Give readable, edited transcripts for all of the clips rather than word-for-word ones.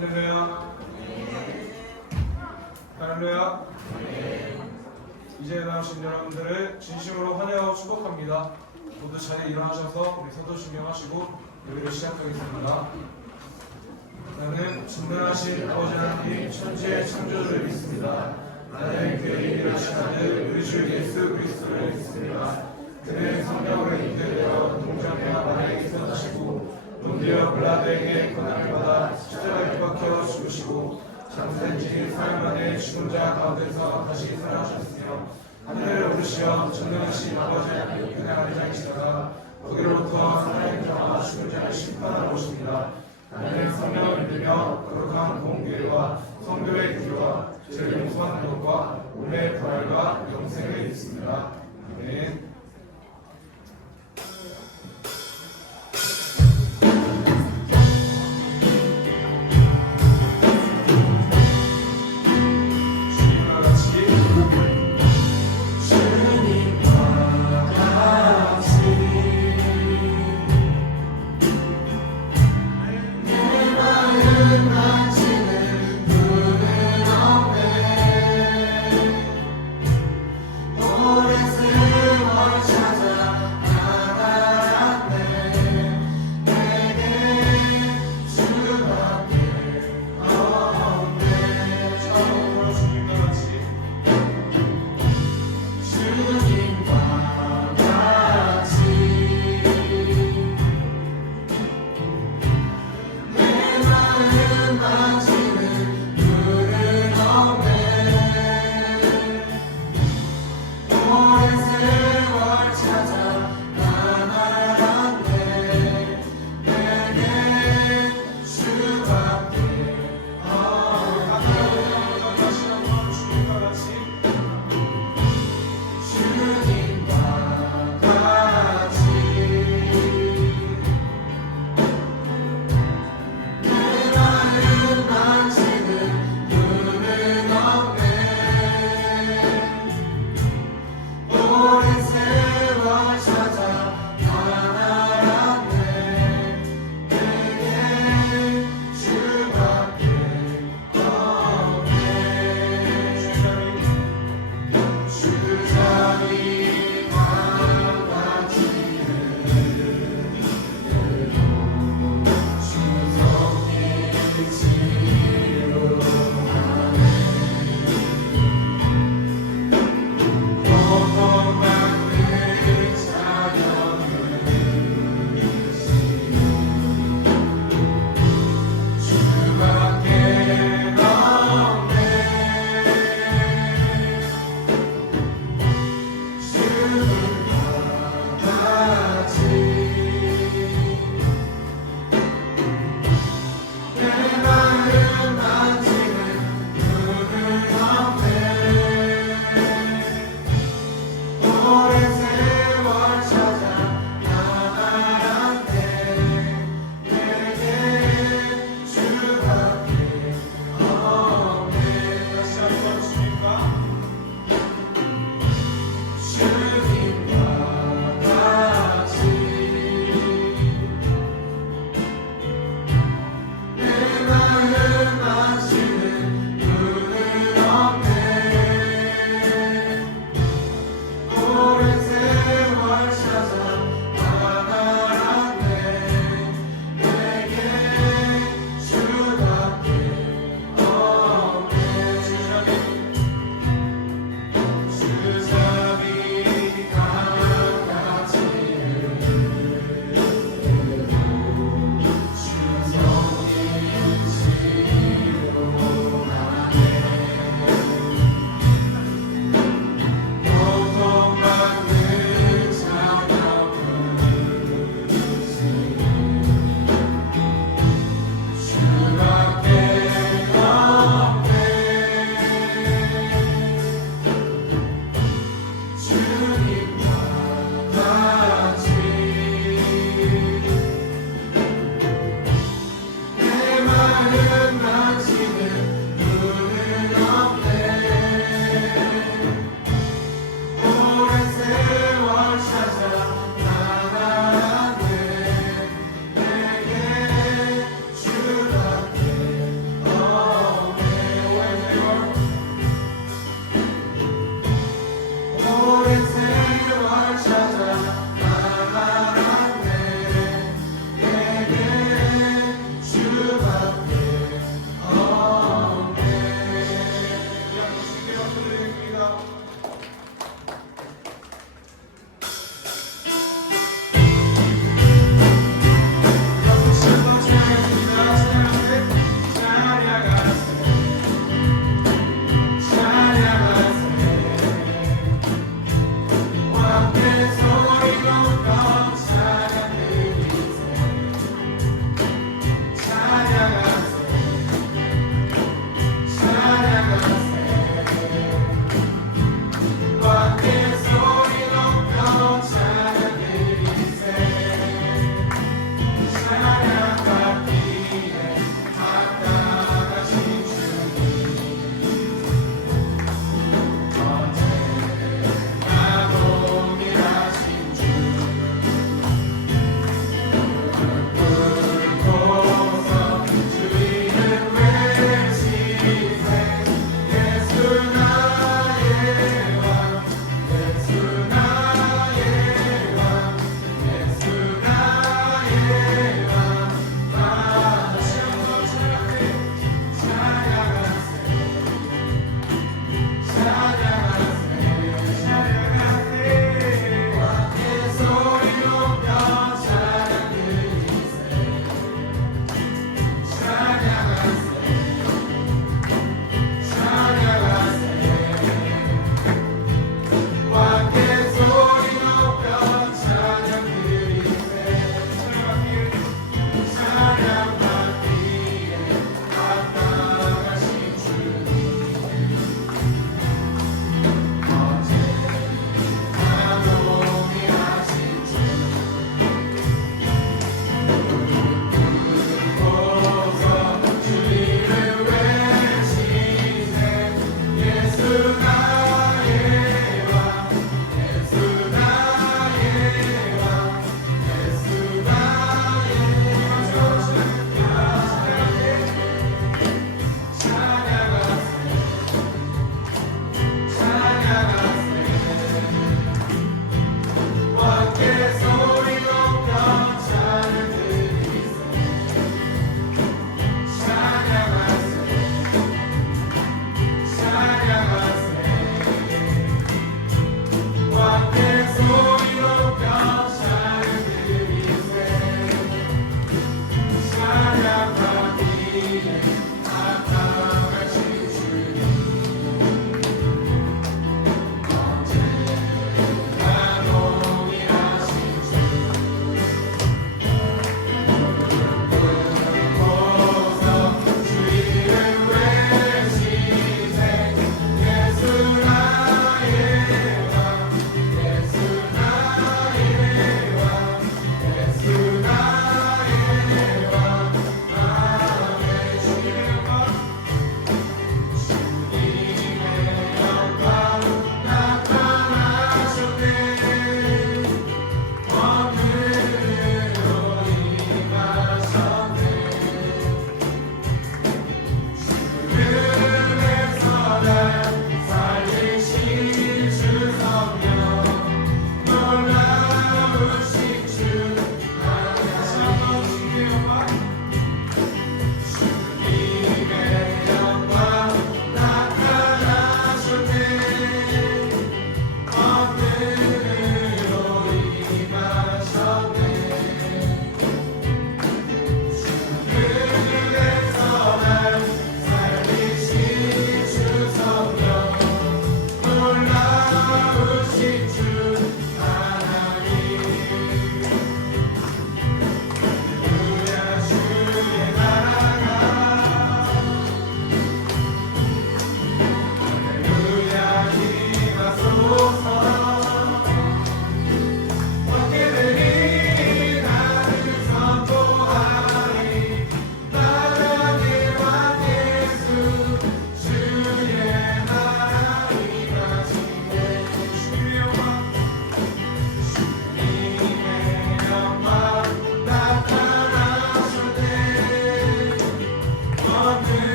할렐루야. 할렐루야. 이제 나오신 여러분들을 진심으로 환영하고 축복합니다. 모두 자리에 일어나셔서 우리 서도 신경하시고 예배를 시작하겠습니다. 나는 진노하신 아버지 하나님 천지의 창조주를 믿습니다. 나는 그의 일하신 아들 우리 주 예수 그리스도를 믿습니다. 그는 성령으로 인도되어 동정녀 마리아에게서 나시고 본디오 빌라도에게 고난을 받아 십자가에 못 박혀 죽으시고 장사된 지 사흘 만에 죽은 자 가운데서 다시 살아나셨으며 하늘을 오르시어 전능하신 아버지 하나님 그의 아들이시다가 거기로부터 살아있는 자와 죽은 자를 심판하러 오십니다. 나는 성령을 믿으며 거룩한 공교회와 성도의 교회와 죄를 용서하는 것과 오래 부활과 영생을 믿습니다. 아멘.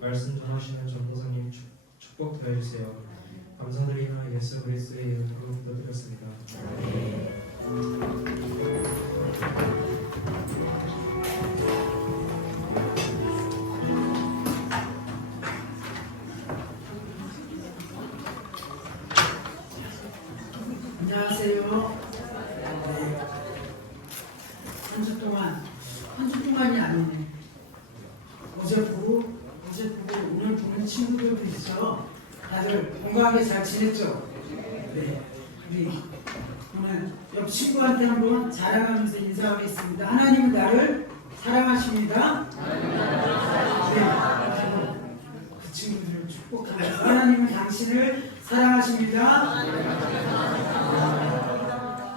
말씀 전하시는 전도사님 축복 더해주세요. 감사드리며 예수 그리스도의 이름으로 기도드렸습니다. 안녕하세요. 한 주 동안이 아니네. 어제 보고 오늘 보는 친구들도 있어. 다들 건강하게 잘 지냈죠? 네. 우리 오늘 옆 친구한테 한번 자랑하면서 인사하겠습니다. 하나님은 나를 사랑하십니다. 네. 그 친구들을 축복합니다. 하나님은 당신을 사랑하십니다.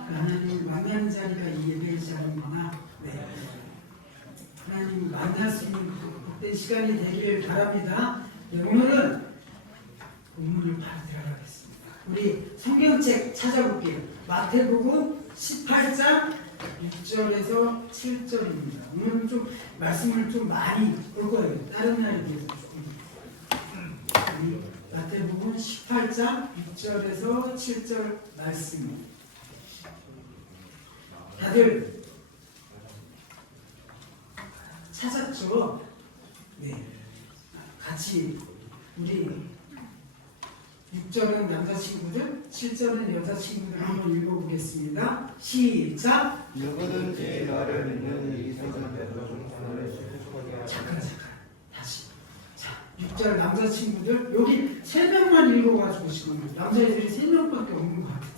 하나님 만나는 자리가 이 예배의 자리구나. 네. 하나님 만날 수 있는 그때 시간이 되기를 바랍니다. 네, 오늘은 본문을 바로 들어가겠습니다. 우리 성경책 찾아볼게요. 마태복음 18장 6절에서 7절입니다. 오늘은 좀 말씀을 좀 많이 볼 거예요. 다른 날에 비해서 조금. 마태복음 18장 6절에서 7절 말씀. 다들 찾았죠? 네. 같이 우리 6절은 남자친구들, 7절은 여자친구들 한번 읽어보겠습니다. 시작! 누구든지 나를 믿는 이 세상에서 잠깐 다시. 자, 6절 남자친구들 여기 3명만 읽어가지고 지금 남자애들이 3명밖에 없는 것 같아요.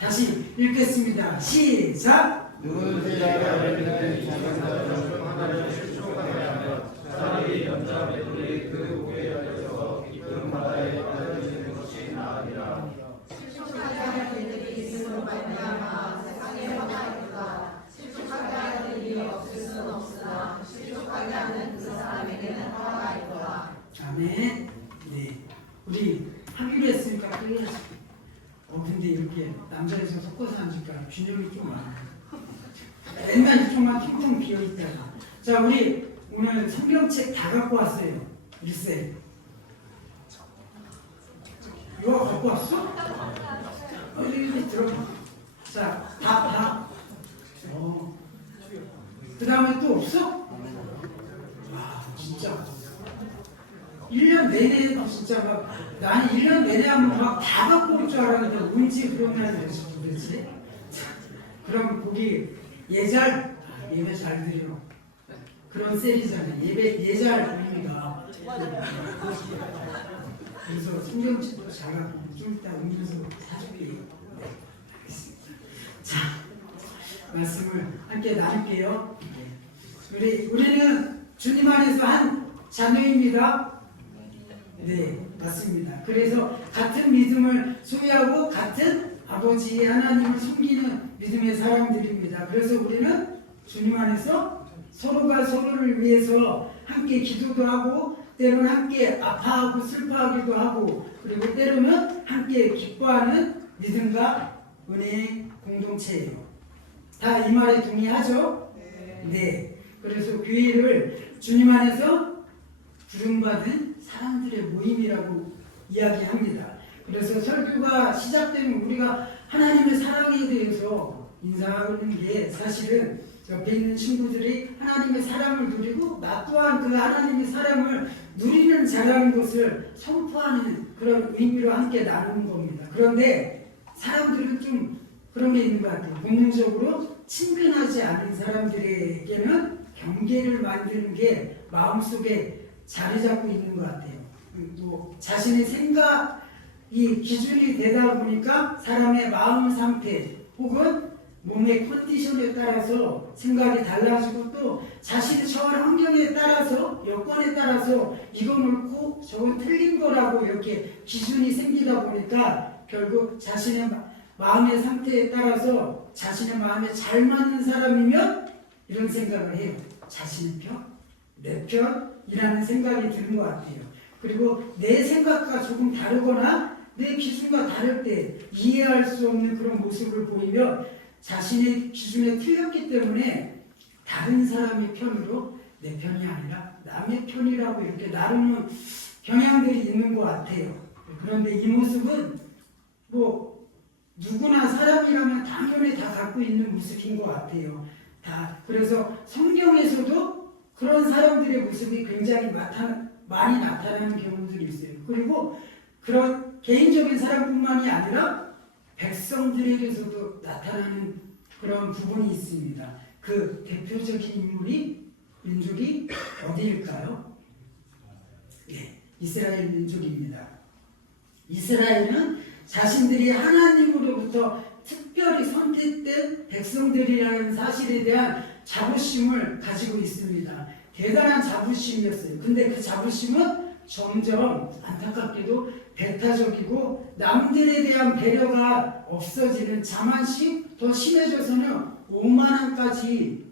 다시 읽겠습니다. 시작! 누구든지 나를 믿는 이 세상에서 하나를 실족하게 하면 사람이 연자 매돌이 그 목에 열려서 깊은 바다에 빠져지는 것이 나으리라. 실족하게 하는 이들이 있음으로 말미암아 세상에 화가 있다. 실족하게 하는 일이 없을 수는 없으나 실족하게 하는 그 사람에게는 화가 있다. 아멘. 네. 우리 하기로 했으니까 끌려야지. 근데 이렇게 남자에서 섞어서 앉으니까 균형이 좀 많아. 맨날 이쪽만 텅텅 비어있다가. 자, 우리 오늘 성경책 다 갖고 왔어요. 일세. 이거 갖고 왔어? 여기 들어가. 자, 다. 그 다음에 또 없어? 와, 진짜. 1년 내내 진짜 막 나는 1년 내내 하면 막 다 갖고 올 줄 알았는데 언제 그런 날이 됐어 도대체? 그럼 거기 예절 잘 드려. 그런 셀이잖아요. 예절 드립니다. 그래서 성경책도 잘 갖고 좀 이따 음료수 사줄게요. 네, 알겠습니다. 자, 말씀을 함께 나눌게요. 우리는 주님 안에서 한 자녀입니다. 네, 맞습니다. 그래서 같은 믿음을 소유하고 같은 아버지 하나님을 섬기는 믿음의 사람들입니다. 그래서 우리는 주님 안에서 서로가 서로를 위해서 함께 기도도 하고 때로는 함께 아파하고 슬퍼하기도 하고 그리고 때로는 함께 기뻐하는 믿음과 은혜의 공동체예요. 다 이 말에 동의하죠? 네. 그래서 교회를 주님 안에서 부름받은 사람들의 모임이라고 이야기합니다. 그래서 설교가 시작되면 우리가 하나님의 사랑에 대해서 인사하는 게 사실은 옆에 있는 친구들이 하나님의 사랑을 누리고 나 또한 그 하나님의 사랑을 누리는 자라는 것을 선포하는 그런 의미로 함께 나누는 겁니다. 그런데 사람들은 좀 그런 게 있는 것 같아요. 본능적으로 친근하지 않은 사람들에게는 경계를 만드는 게 마음속에 자리 잡고 있는 것 같아요. 또 자신의 생각이 기준이 되다 보니까 사람의 마음 상태 혹은 몸의 컨디션에 따라서 생각이 달라지고 또 자신의 처한 환경에 따라서 여건에 따라서 이건 옳고 저건 틀린 거라고 이렇게 기준이 생기다 보니까 결국 자신의 마음의 상태에 따라서 자신의 마음에 잘 맞는 사람이면 이런 생각을 해요. 자신의 편? 내 편이라는 생각이 드는 것 같아요. 그리고 내 생각과 조금 다르거나 내 기준과 다를 때 이해할 수 없는 그런 모습을 보이면 자신의 기준에 틀렸기 때문에 다른 사람의 편으로 내 편이 아니라 남의 편이라고 이렇게 나누는 경향들이 있는 것 같아요. 그런데 이 모습은 뭐 누구나 사람이라면 당연히 다 갖고 있는 모습인 것 같아요. 다. 그래서 성경에서도 그런 사람들의 모습이 굉장히 많이 나타나는 경우들이 있어요. 그리고 그런 개인적인 사람뿐만이 아니라 백성들에게서도 나타나는 그런 부분이 있습니다. 그 대표적인 민족이 어디일까요? 네, 이스라엘 민족입니다. 이스라엘은 자신들이 하나님으로부터 특별히 선택된 백성들이라는 사실에 대한 자부심을 가지고 있습니다. 대단한 자부심이었어요. 근데 그 자부심은 점점 안타깝게도 배타적이고 남들에 대한 배려가 없어지는 자만심 더 심해져서는 오만함까지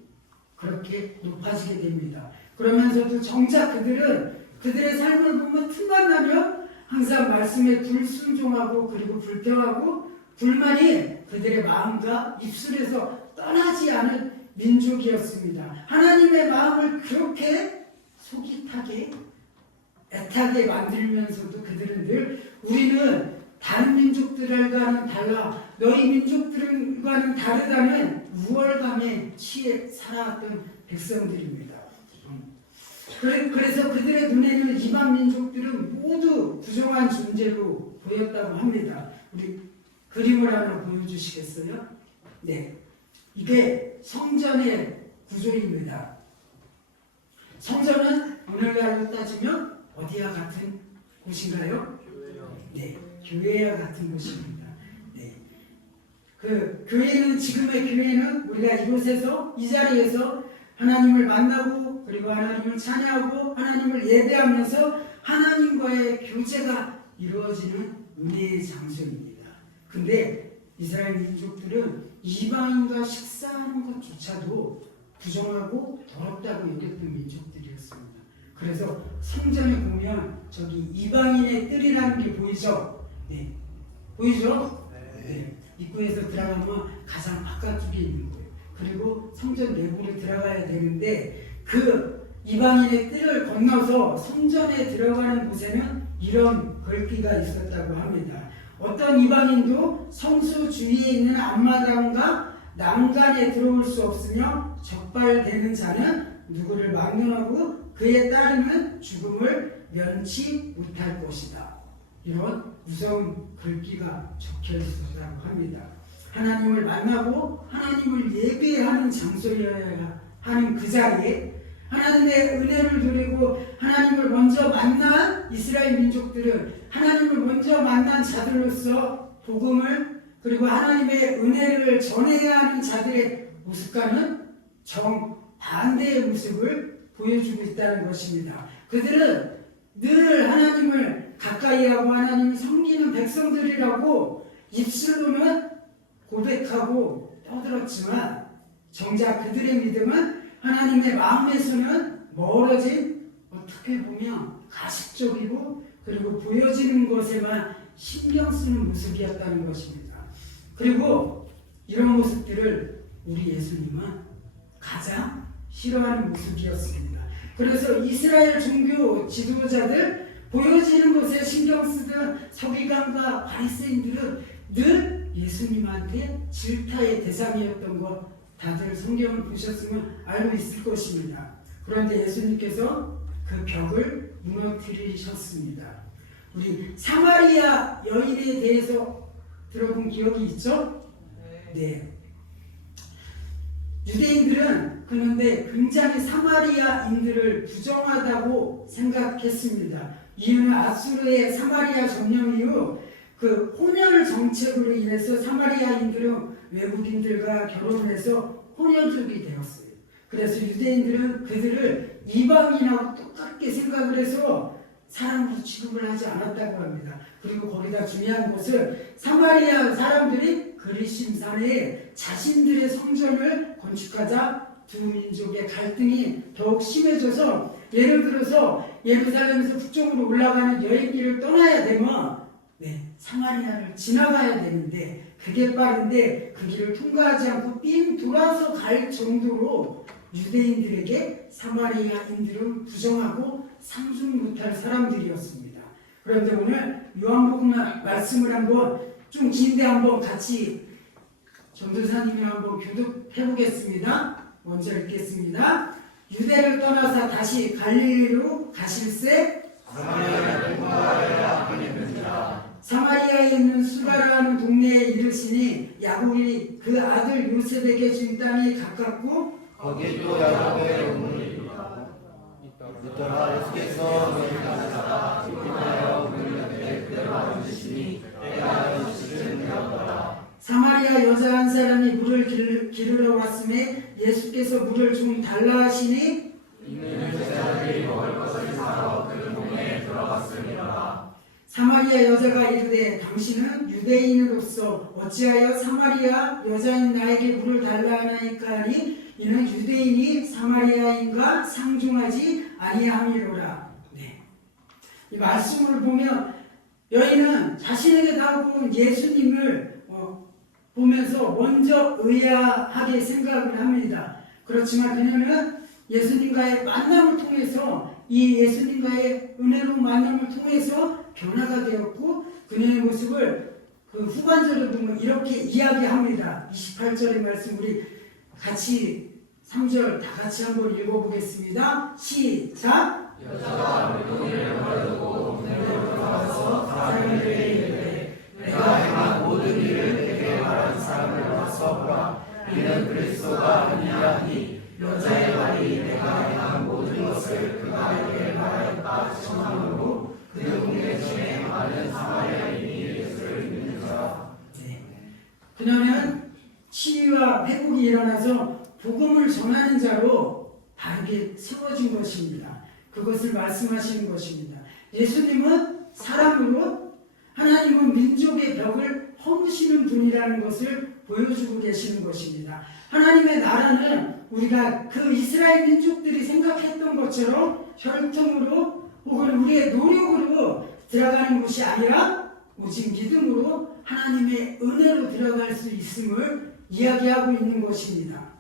그렇게 높아지게 됩니다. 그러면서도 정작 그들은 그들의 삶을 보면 틈만 나면 항상 말씀에 불순종하고 그리고 불평하고 불만이 그들의 마음과 입술에서 떠나지 않은 민족이었습니다. 하나님의 마음을 그렇게 속이타게 애타게 만들면서도 그들은 늘 우리는 다른 민족들과는 달라 너희 민족들과는 다르다는 우월감에 취해 살아왔던 백성들입니다. 그래서 그들의 눈에는 이방 민족들은 모두 부정한 존재로 보였다고 합니다. 우리 그림을 하나 보여주시겠어요? 네, 이게 성전의 구조입니다. 성전은 오늘날로 따지면 어디와 같은 곳인가요? 네, 교회와 같은 곳입니다. 네, 그 교회는 지금의 교회는 우리가 이곳에서 이 자리에서 하나님을 만나고 그리고 하나님을 찬양하고 하나님을 예배하면서 하나님과의 교제가 이루어지는 은혜의 장소입니다. 근데 이스라엘 민족들은 이방인과 식사하는 것조차도 부정하고 더럽다고 여겼던 민족들이었습니다. 그래서 성전에 보면 저기 이방인의 뜰이라는 게 보이죠? 네. 보이죠? 네. 입구에서 들어가면 가장 바깥쪽에 있는 거예요. 그리고 성전 내부로 들어가야 되는데 그 이방인의 뜰을 건너서 성전에 들어가는 곳에는 이런 글귀가 있었다고 합니다. 어떤 이방인도 성소 주위에 있는 앞마당과 난간에 들어올 수 없으며 적발되는 자는 누구를 막론하고 그에 따르는 죽음을 면치 못할 것이다. 이런 무서운 글귀가 적혀 있었다고 합니다. 하나님을 만나고 하나님을 예배하는 장소여야 하는 그 자리에 하나님의 은혜를 누리고 하나님을 먼저 만난 이스라엘 민족들은 하나님을 먼저 만난 자들로서 복음을 그리고 하나님의 은혜를 전해야 하는 자들의 모습과는 정반대의 모습을 보여주고 있다는 것입니다. 그들은 늘 하나님을 가까이하고 하나님을 섬기는 백성들이라고 입술로는 고백하고 떠들었지만 정작 그들의 믿음은 하나님의 마음에서는 멀어진, 어떻게 보면 가식적이고 그리고 보여지는 것에만 신경 쓰는 모습이었다는 것입니다. 그리고 이런 모습들을 우리 예수님은 가장 싫어하는 모습이었습니다. 그래서 이스라엘 종교 지도자들 보여지는 것에 신경 쓰던 서기관과 바리새인들은 늘 예수님한테 질타의 대상이었던 것 다들 성경을 보셨으면 알고 있을 것입니다. 그런데 예수님께서 그 벽을 무너뜨리셨습니다. 우리 사마리아 여인에 대해서 들어본 기억이 있죠? 네. 유대인들은 그런데 굉장히 사마리아인들을 부정하다고 생각했습니다. 이유는 아수르의 사마리아 점령 이후 그 혼혈 정책으로 인해서 사마리아인들은 외국인들과 결혼해서 혼혈족이 되었어요. 그래서 유대인들은 그들을 이방인하고 똑같게 생각을 해서 사람으로 취급을 하지 않았다고 합니다. 그리고 거기다 중요한 것은 사마리아 사람들이 그리심산에 자신들의 성전을 건축하자 두 민족의 갈등이 더욱 심해져서, 예를 들어서 예루살렘에서 북쪽으로 올라가는 여행길을 떠나야 되면 사마리아를 지나가야 되는데 그게 빠른데 그 길을 통과하지 않고 삥 돌아서 갈 정도로 유대인들에게 사마리아인들은 부정하고 상종 못할 사람들이었습니다. 그런데 오늘 요한복음 말씀을 한번 좀 긴데 한번 같이 전도사님이 한번 교독해 보겠습니다. 먼저 읽겠습니다. 유대를 떠나서 다시 갈릴리로 가실새 사마리아에 있는 수가라는 동네에 이르시니 야곱이 그 아들 요셉에게 준 땅이 가깝고 거기도 야곱의 우물이니라. 이따라 예수께서 너희가 나가 기뻐하여 그들에게 그대로 앉으시니 때가 이르시는 되었더라. 사마리아 여자 한 사람이 물을 기르러 왔음에 예수께서 물을 좀 달라 하시니 이는 제자들이 먹을 것을 사러 그 동네에 들어갔습니다. 사마리아 여자가 이르되 당신은 유대인으로서 어찌하여 사마리아 여자인 나에게 물을 달라 하나이까 하니 이는 유대인이 사마리아인과 상종하지 아니함이로라. 이 말씀을 보면 여인은 자신에게 다가온 예수님을 보면서 먼저 의아하게 생각을 합니다. 그렇지만 그녀는 예수님과의 만남을 통해서, 이 예수님과의 은혜로운 만남을 통해서 변화가 되었고 그녀의 모습을 그 후반절을 보면 이렇게 이야기합니다. 28절의 말씀 우리 같이 3절 다 같이 한번 읽어보겠습니다. 시작! 여자가 물동이를 버려두고 문으로 들어가서 사람들에게 이르되 내가 행한 모든 일을 내게 말한 사람을 와서 보라. 이는 그리스도가 아니냐 하니 여자의 말이 내가 행한 모든 것을 그가 내게 말하였다 청함으로 그 동네 중에 많은 사마리아인이 예수를 믿는지라. 그녀는 치유와 회복이 일어나서 복음을 전하는 자로 바르게 세워진 것입니다. 그것을 말씀하시는 것입니다. 예수님은 사람으로, 하나님은 민족의 벽을 허무시는 분이라는 것을 보여주고 계시는 것입니다. 하나님의 나라는 우리가 그 이스라엘 민족들이 생각했던 것처럼 혈통으로 혹은 우리의 노력으로 들어가는 것이 아니라 오직 믿음으로 하나님의 은혜로 들어갈 수 있음을 이야기하고 있는 것입니다.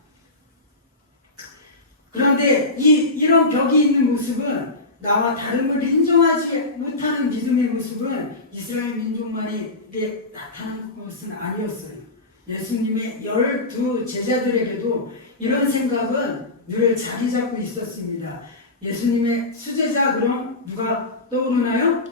그런데 이런 벽이 있는 모습은, 나와 다름을 인정하지 못하는 믿음의 모습은 이스라엘 민족만에게 나타난 것은 아니었어요. 예수님의 12 제자들에게도 이런 생각은 늘 자리 잡고 있었습니다. 예수님의 수제자 그럼 누가 떠오르나요?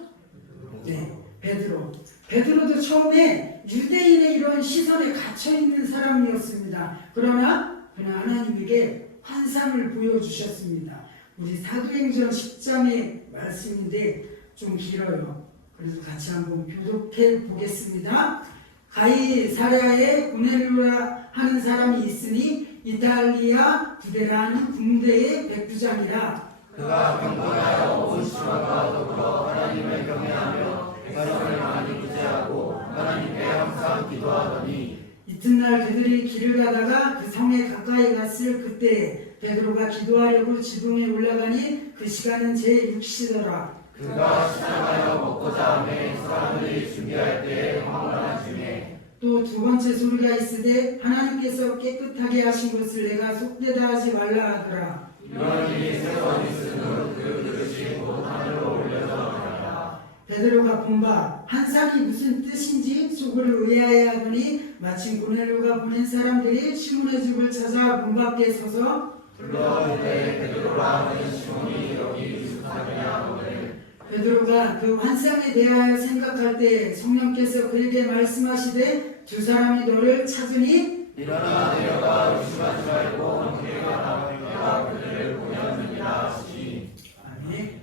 베드로. 베드로도 처음에 유대인의 이런 시선에 갇혀있는 사람이었습니다. 그러나 그는 하나님에게 환상을 보여주셨습니다. 우리 사도행전 10장의 말씀인데 좀 길어요. 그래서 같이 한번 교독해 보겠습니다. 가이사랴에 고넬료라 하는 사람이 있으니 이탈리아 부대라는 군대의 백부장이라. 그가 경건하여 온 시간과 더불어 하나님을 경외하며 백성을 많이 구제하고 하나님께 항상 기도하더니 이튿날 그들이 길을 가다가 그 성에 가까이 갔을 그때 베드로가 기도하려고 지붕에 올라가니 그 시간은 제6시더라. 그가 시장하여 먹고자 하매 사람들이 준비할 때에 황홀한 중에 또 두 번째 소리가 있으되 하나님께서 깨끗하게 하신 것을 내가 속되다 하지 말라 하더라. 이런 일이 세 번 있으므로 그 그릇이 곧 하늘로 올려져 가니라. 베드로가 본 바 한 쌍이 무슨 뜻인지 속으로 의아해하더니 마침 고넬료가 보낸 사람들이 시몬의 집을 찾아 문 밖에 서서 불러오되 베드로라 하는 시몬이 여기 익숙하느냐 하거늘 베드로가 그 환상에 대하여 생각할 때 성령께서 그에게 말씀하시되 두 사람이 너를 찾으니 일어나 내려가 의심하지 말고 함께 가라. 내가 그들을 보냈느니라 하시니 아멘.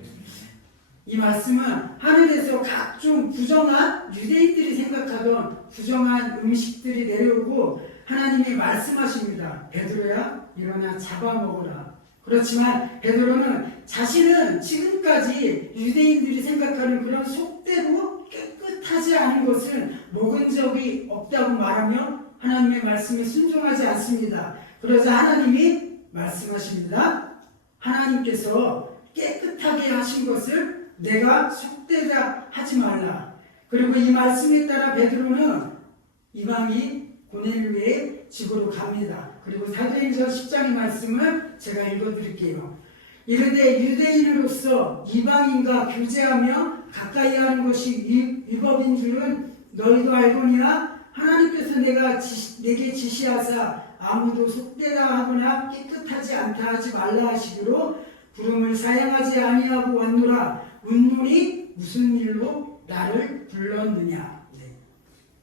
이 말씀은 하늘에서 각종 부정한 유대인들이 생각하던 부정한 음식들이 내려오고 하나님이 말씀하십니다. 베드로야 일어나 잡아먹어라. 그렇지만 베드로는 자신은 지금까지 유대인들이 생각하는 그런 속대로 깨끗하지 않은 것을 먹은 적이 없다고 말하며 하나님의 말씀에 순종하지 않습니다. 그러자 하나님이 말씀하십니다. 하나님께서 깨끗하게 하신 것을 내가 속되다 하지 말라. 그리고 이 말씀에 따라 베드로는 이방인 고넬료의 집으로 갑니다. 그리고 사도행전 10장의 말씀을 제가 읽어드릴게요. 이르되 유대인으로서 이방인과 교제하며 가까이 하는 것이 위법인 줄은 너희도 알거니와 하나님께서 내게 지시하사 아무도 속되다 하거나 깨끗하지 않다 하지 말라 하시기로 부름을 사양하지 아니하고 왔노라. 운노니 무슨 일로 나를 불렀느냐.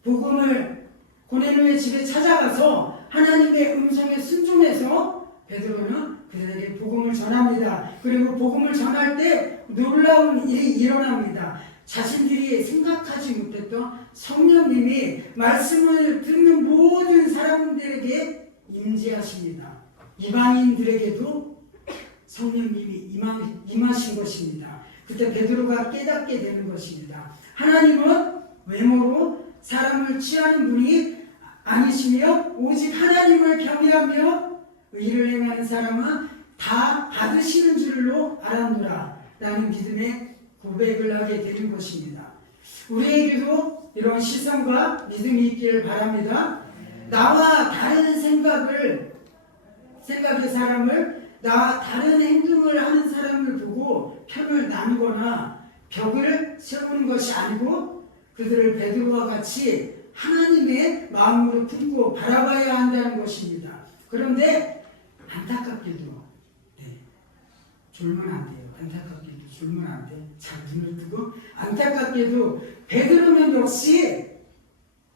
복음을 고넬료의 집에 찾아가서 하나님의 음성에 순종해서 베드로는 그들에게 복음을 전합니다. 그리고 복음을 전할 때 놀라운 일이 일어납니다. 자신들이 생각하지 못했던 성령님이 말씀을 듣는 모든 사람들에게 임재하십니다. 이방인들에게도 성령님이 임하신 것입니다. 그때 베드로가 깨닫게 되는 것입니다. 하나님은 외모로 사람을 취하는 분이 아니시며 오직 하나님을 경외하며 의를 행하는 사람은 다 받으시는 줄로 알았노라 라는 믿음의 고백을 하게 되는 것입니다. 우리에게도 이런 시선과 믿음이 있기를 바랍니다. 나와 다른 생각의 사람을, 나와 다른 행동을 하는 사람을 보고 편을 나누거나 벽을 세우는 것이 아니고 그들을 베드로와 같이 하나님의 마음으로 품고 바라봐야 한다는 것입니다. 그런데 안타깝게도 졸면 안 돼요. 안타깝게도 졸면 안 돼. 잘 눈을 뜨고 안타깝게도 베드로는 역시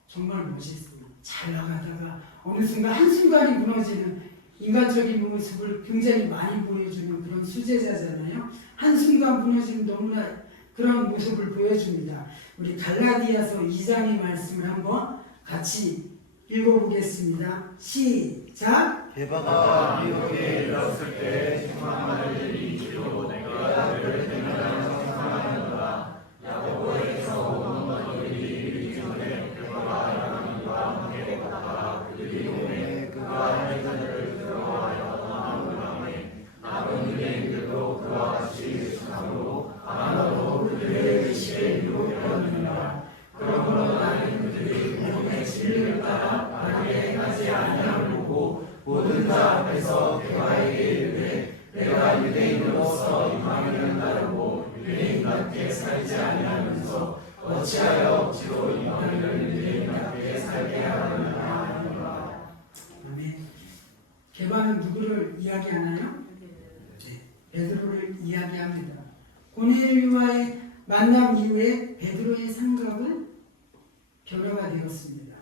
정말 멋있습니다. 잘 나가다가 어느 순간 한순간이 무너지는 인간적인 모습을 굉장히 많이 보여주는 그런 수제자잖아요. 한순간 무너지는 너무나 그런 모습을 보여줍니다. 우리 갈라디아서 2장의 말씀을 한번 같이 읽어보겠습니다. 시작! 게바가 미국에 이르렀을 때 중한 아들들이 이르고 내가 그를 대면하여 상상하는도다. 야고보에서 온 너희들이 이르기 전에 게바가 야고보와 함께 갔다가 그들이 오매 그가 해전을 들어와여 떠나는 밤에 다른 유대인들도 그와 같이 의심함으로 하나도 그들의 의식에 유혹되었느니라. 그러므로 나는 그들이 복음의 진리를 따라 바르게 행하지 아니함을 보고 모든 자 앞에서 게바에게 이르되 내가 유대인으로서 이방인을 따르고 유대인답게 살지 아니하면서 어찌하여 억지로 이방인을 유대인답게 살게 하느냐 하노라. 아멘. 게바는 누구를 이야기하나요? 베드로를 이야기합니다. 고넬료와의 만남 이후에 베드로의 생각은 변화가 되었습니다.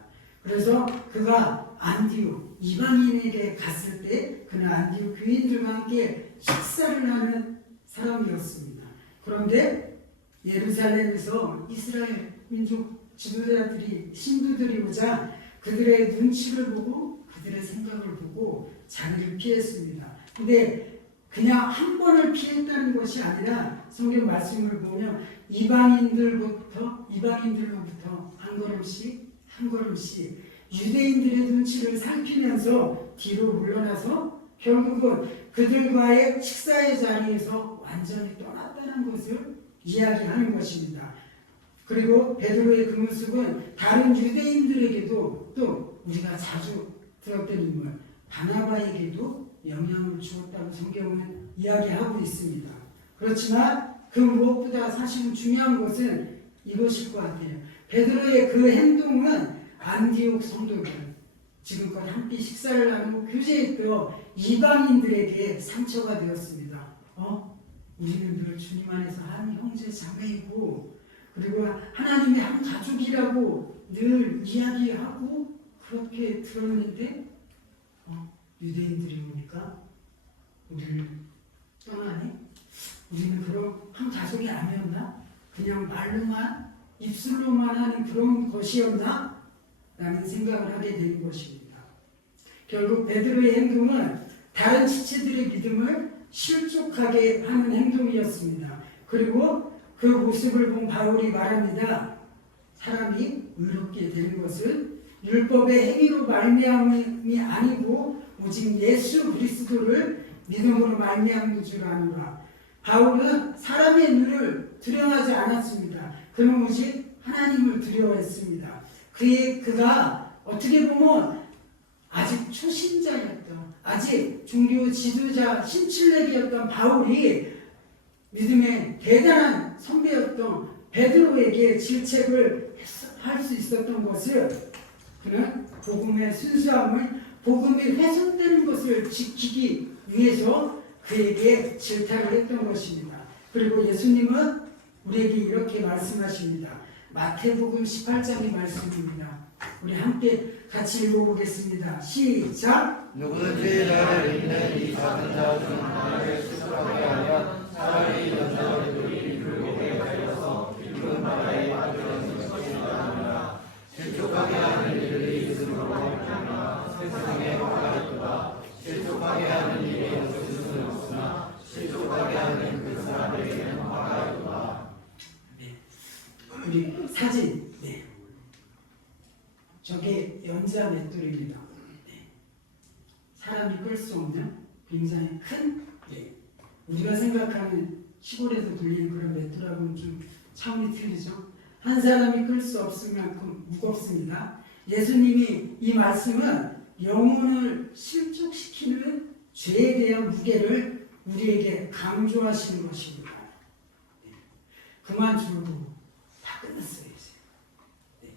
그래서 그가 안디옥 이방인에게 갔을 때 그는 안디옥 교인들과 함께 식사를 하는 사람이었습니다. 그런데 예루살렘에서 이스라엘 민족 지도자들이 신부들이 오자 그들의 눈치를 보고 그들의 생각을 보고 자리를 피했습니다. 근데 그냥 한 번을 피했다는 것이 아니라 성경 말씀을 보면 이방인들로부터 한 걸음씩 유대인들의 눈치를 살피면서 뒤로 물러나서 결국은 그들과의 식사의 자리에서 완전히 떠났다는 것을 이야기하는 것입니다. 그리고 베드로의 그 모습은 다른 유대인들에게도 또 우리가 자주 들었던 인물 바나바에게도 영향을 주었다고 성경은 이야기하고 있습니다. 그렇지만 그 무엇보다 사실은 중요한 것은 이것일 것 같아요. 베드로의 그 행동은 안디옥 성도들, 지금껏 함께 식사를 나누고 교제했던 이방인들에게 상처가 되었습니다. 우리는 늘 주님 안에서 한 형제 자매이고 그리고 하나님의 한 가족이라고 늘 이야기하고 그렇게 들었는데 유대인들이 오니까 우리를 떠나니? 우리는 그런 한 가족이 아니었나? 그냥 말로만 입술로만 하는 그런 것이었나? 라는 생각을 하게 되는 것입니다. 결국 베드로의 행동은 다른 지체들의 믿음을 실족하게 하는 행동이었습니다. 그리고 그 모습을 본 바울이 말합니다. 사람이 의롭게 되는 것은 율법의 행위로 말미암음이 아니고 오직 예수 그리스도를 믿음으로 말미암는 줄 아노라. 바울은 사람의 눈을 두려워하지 않았습니다. 그는 오직 하나님을 두려워했습니다. 그가 어떻게 보면 아직 초신자였던, 아직 종교 지도자 신칠레기였던 바울이 믿음의 대단한 선배였던 베드로에게 질책을 할 수 있었던 것을 그는 복음의 순수함을, 복음이 훼손되는 것을 지키기 위해서 그에게 질타를 했던 것입니다. 그리고 예수님은 우리에게 이렇게 말씀하십니다. 마태복음 18장의 말씀입니다. 우리 함께 같이 읽어보겠습니다. 시작! 누구든지 나를 믿는 이 작은 자 중 하나를 실족하게 하면 차라리 연장을 둘이 불복에 달려서 깊은 바다에 빠뜨려진 것이라 하느라. 실족하게 하는 일을 있음으로 말미암아 세상에 화가 있도다. 실족하게 하는 일이 없을 수는 없으나 실족하게 하는 그 사람에게는 화가 있도다. 우리 사진, 저게 연자 맷돌입니다. 사람이 끌 수 없는 굉장히 큰, 우리가 생각하는 시골에서 돌리는 그런 맷돌하고는 좀 차원이 틀리죠. 한 사람이 끌 수 없을 만큼 무겁습니다. 예수님이 이 말씀은 영혼을 실족시키는 죄에 대한 무게를 우리에게 강조하시는 것입니다. 그만 줄고 다 끝났어요. 이제.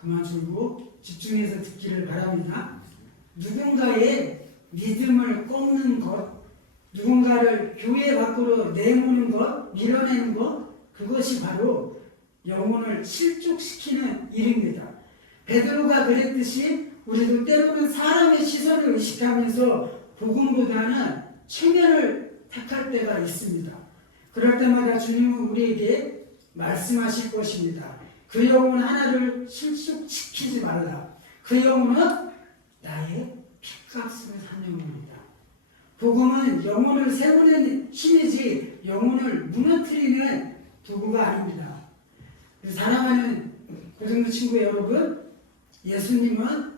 그만 줄고 집중해서 듣기를 바랍니다. 누군가의 믿음을 꺾는 것, 누군가를 교회 밖으로 내모는 것, 밀어내는 것, 그것이 바로 영혼을 실족시키는 일입니다. 베드로가 그랬듯이 우리도 때로는 사람의 시선을 의식하면서 복음보다는 체면을 택할 때가 있습니다. 그럴 때마다 주님은 우리에게 말씀하실 것입니다. 그 영혼 하나를 실족시키지 말라. 그 영혼은 나의 핏값을 산 영혼이다. 복음은 영혼을 세우는 힘이지 영혼을 무너뜨리는 도구가 아닙니다. 사랑하는 고등부 친구 여러분, 예수님은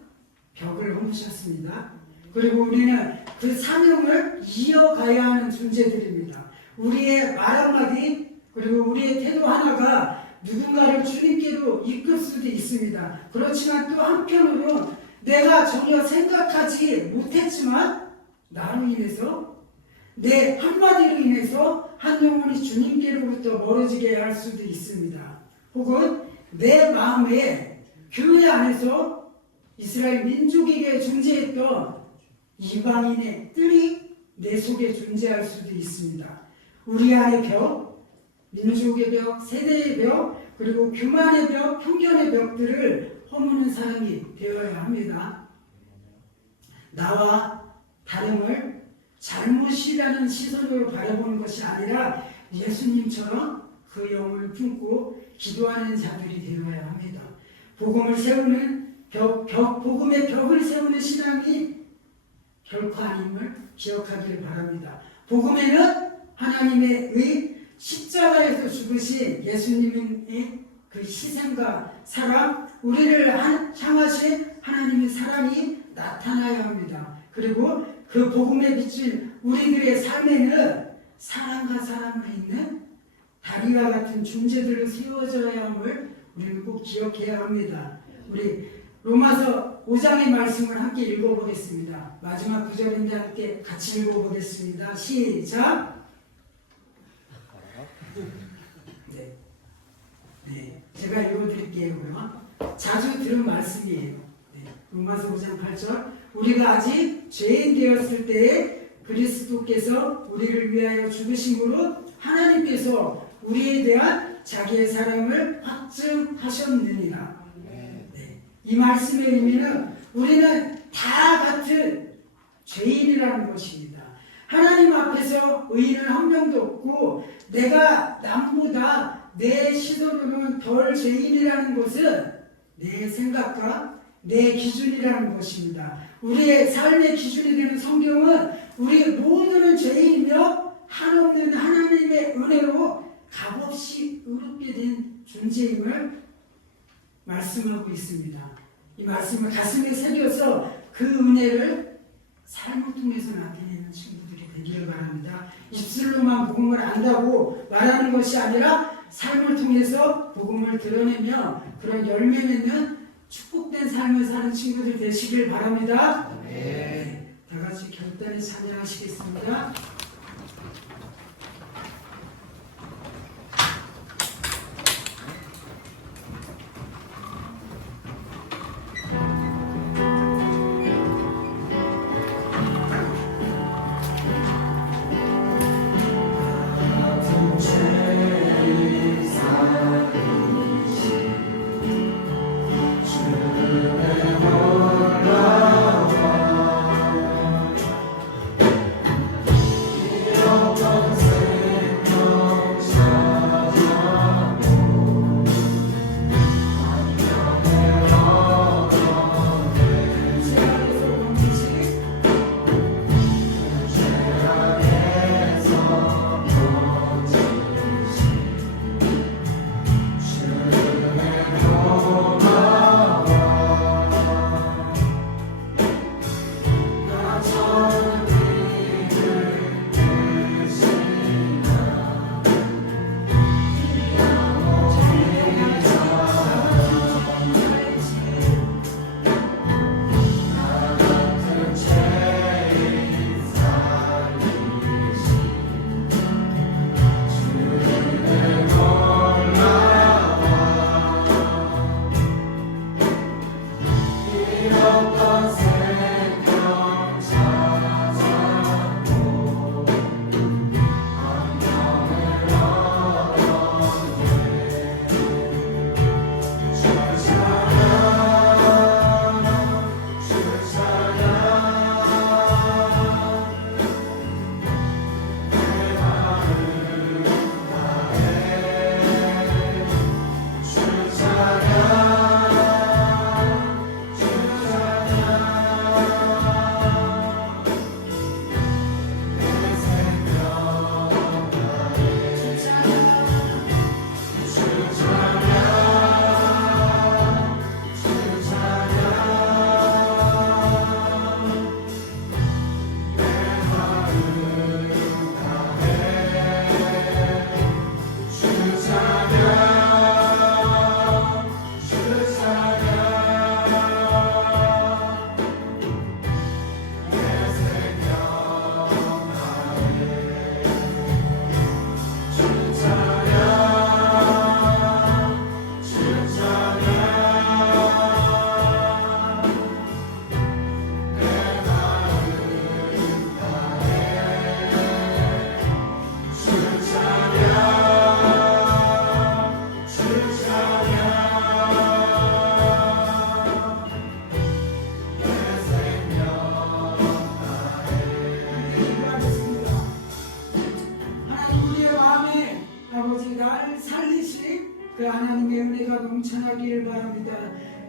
벽을 넘으셨습니다. 그리고 우리는 그 사명을 이어가야 하는 존재들입니다. 우리의 말 한마디 그리고 우리의 태도 하나가 누군가를 주님께로 이끌 수도 있습니다. 그렇지만 또 한편으로 내가 전혀 생각하지 못했지만 나로 인해서 내 한마디로 인해서 한 영혼이 주님께로부터 멀어지게 할 수도 있습니다. 혹은 내 마음에 교회 안에서 이스라엘 민족에게 존재했던 이방인의 뜰이 내 속에 존재할 수도 있습니다. 우리 안의 벽, 민족의 벽, 세대의 벽, 그리고 교만의 벽, 편견의 벽들을 허무는 사람이 되어야 합니다. 나와 다름을 잘못이라는 시선으로 바라보는 것이 아니라 예수님처럼 그 영혼을 품고 기도하는 자들이 되어야 합니다. 복음을 세우는 복음의 벽을 세우는 신앙이 결코 아님을 기억하기를 바랍니다. 복음에는 하나님의 십자가에서 죽으신 예수님의 그 희생과 사랑, 우리를 향하신 하나님의 사랑이 나타나야 합니다. 그리고 그 복음에 비친 우리들의 삶에는 사랑과 사랑을 잇는 다리와 같은 존재들을 세워져야 함을 우리는 꼭 기억해야 합니다. 우리 로마서 5장의 말씀을 함께 읽어보겠습니다. 마지막 구절인데 함께 같이 읽어보겠습니다. 시작. 네, 제가 읽어드릴게요. 그러면 자주 들은 말씀이에요. 로마서 5장 8절. 우리가 아직 죄인 되었을 때에 그리스도께서 우리를 위하여 죽으심으로 하나님께서 우리에 대한 자기의 사랑을 확증하셨느니라. 이 말씀의 의미는 우리는 다 같은 죄인이라는 것입니다. 하나님 앞에서 의인은 한 명도 없고 내가 남보다 내 시선으로는 덜 죄인이라는 것은 내 생각과 내 기준이라는 것입니다. 우리의 삶의 기준이 되는 성경은 우리 모두는 죄인이며 한없는 하나님의 은혜로 값없이 의롭게 된 존재임을 말씀하고 있습니다. 이 말씀을 가슴에 새겨서 그 은혜를 삶을 통해서 나타내는 친구들이 되기를 바랍니다. 입술로만 복음을 안다고 말하는 것이 아니라 삶을 통해서 복음을 드러내며 그런 열매 맺는 축복된 삶을 사는 친구들 되시길 바랍니다. 네, 다 같이 결단에 참여하시겠습니다.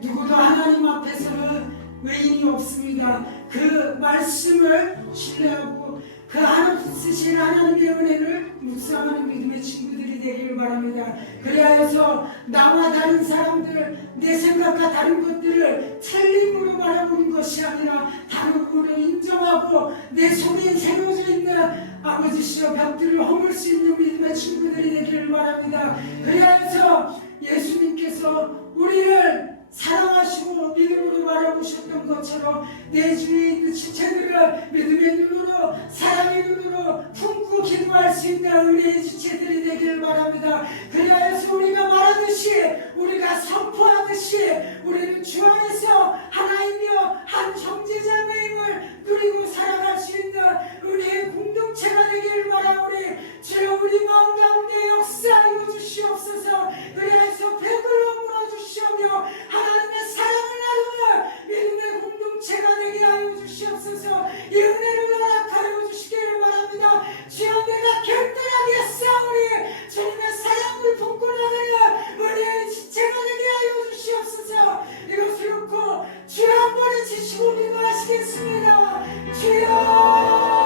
누구도 하나님 앞에서는 외인이 없습니다. 그 말씀을 신뢰하고 그 하나님 쓰신 하나님의 은혜를 묵상하는 믿음의 친구들이 되기를 바랍니다. 그리하여서 나와 다른 사람들, 내 생각과 다른 것들을 틀림으로 바라보는 것이 아니라 다른 부분을 인정하고 내 속에 새겨져 있는 아버지시여 벽들을 허물 수 있는 믿음의 친구들이 되기를 바랍니다. 그리하여서 예수님께서 우리를 사랑하시고 믿음으로 바라보셨던 것처럼 내 주위에 있는 지체들을 믿음의 눈으로 사랑의 눈으로 품고 기도할 수 있는 은혜의 지체들이 되기를 바랍니다. 그리하여서 우리가 말하듯이 우리가 선포하듯이 우리는 주 안에서 하나이며 한 형제자매임을 누리고 살아갈 수 있는 은혜의 공동체가 되기를 바라오니 주여 우리 마음 가운데 역사하여 주시옵소서. 그리하여서 배불러 물어주시오며 하나님의 사랑을 나누는 믿음의 공동체가 되게 하여 주시옵소서. 이 은혜를 허락하여 주시기를 바랍니다. 주여 내가 결단하게 싸우니 주님의 사랑을 품고 나가는 은혜의 지체가 되게 하여 주시옵소서. 이것을 놓고 주여 한 번에 지시고 기도하시겠습니다. 주여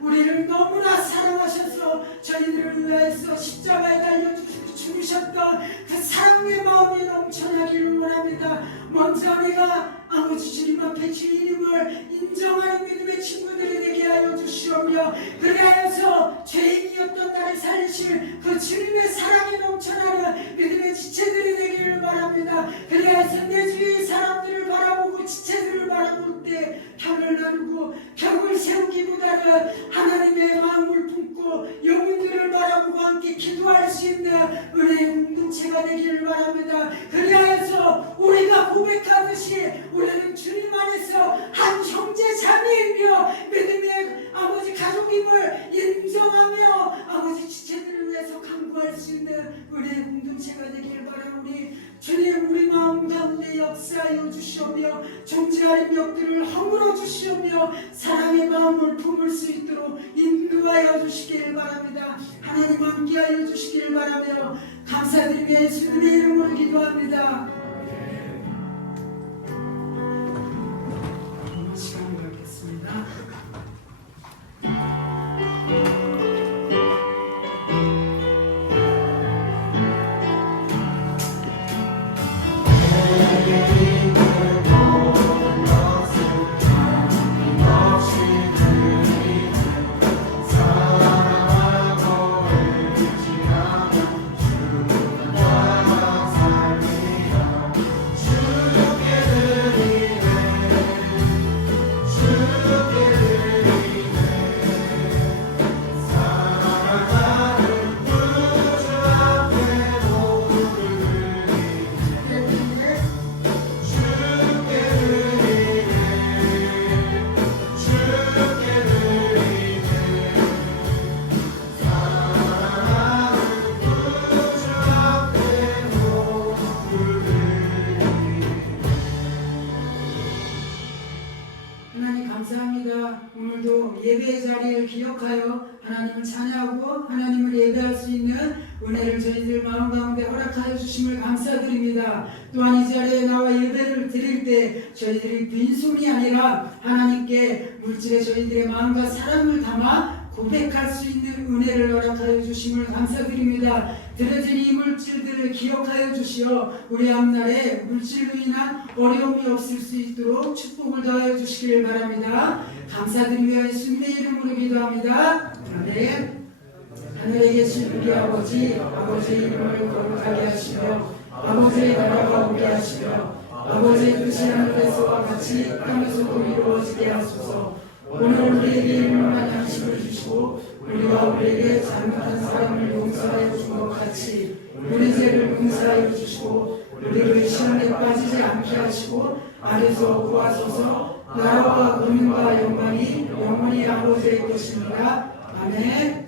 우리를 너무나 사랑하셔서 저희들을 위해서 십자가에 달려 죽으셨던 그 사랑의 마음이 넘쳐나기를 원합니다. 먼저 내가 아버지 주님 앞에 주님을 인정하는 믿음의 친구들이 되게 하여 주시오며 그리하여서 죄인이었던 나를 살리실 그 주님의 사랑이 넘쳐나는 믿음의 지체들이 되기를 바랍니다. 그리하여서 내 주위의 사람들을 바라보고 지체들을 바라볼 때 편을 나누고 벽을 세우기보다는 하나님의 마음을 품고 영혼들을 바라보고 함께 기도할 수 있는 은혜의 공동체가 되기를 바랍니다. 그리하여서 우리가 고백하듯이 우리는 주님 안에서 한 형제 자매이며 믿음의 아버지 가족임을 인정하며 아버지 지체들을 위해서 간구할 수 있는 은혜의 공동체가 되기를 바라오니 주님 우리 마음 가운데 역사하여 주시오며 존재하는 벽들을 허물어 주시오며 사랑의 마음을 품을 수 있도록 인도하여 주시기를 바랍니다. 하나님 함께하여 주시기를 바라며 감사드리며 예수님의 이름으로 기도합니다. 시간을 갖겠습니다. 사랑하고 의지하는 주 오늘도 예배의 자리를 기억하여 하나님을 찬양하고 하나님을 예배할 수 있는 은혜를 저희들 마음 가운데 허락하여 주심을 감사드립니다. 또한 이 자리에 나와 예배를 드릴 때 저희들이 빈손이 아니라 하나님께 물질에 저희들의 마음과 사랑을 담아 고백할 수 있는 은혜를 허락하여 주심을 감사드립니다. 드려진 이 물질들을 기억하여 주시어 우리 앞날에 물질로 인한 어려움이 없을 수 있도록 축복을 더하여 주시기를 바랍니다. 감사드리며 예수님의 이름으로 기도합니다. 아멘. 하늘에 계신 우리 아버지, 아버지의 이름을 거룩하게 하시며 아버지의 나라가 오게 하시며 아버지의 뜻이 하늘에서와 같이 땅에서도 이루어지게 하소서. 오늘 우리에게 일용할 양식을 주시고 우리가 우리에게 잘못한 사람을 용서하여 준 것 같이 우리 죄를 용서하여 주시고 우리를 시험에 빠지지 않게 하시고 아래서 구하소서. 나라와 권능과 영광이 영원히 아버지의 것입니다. 아멘.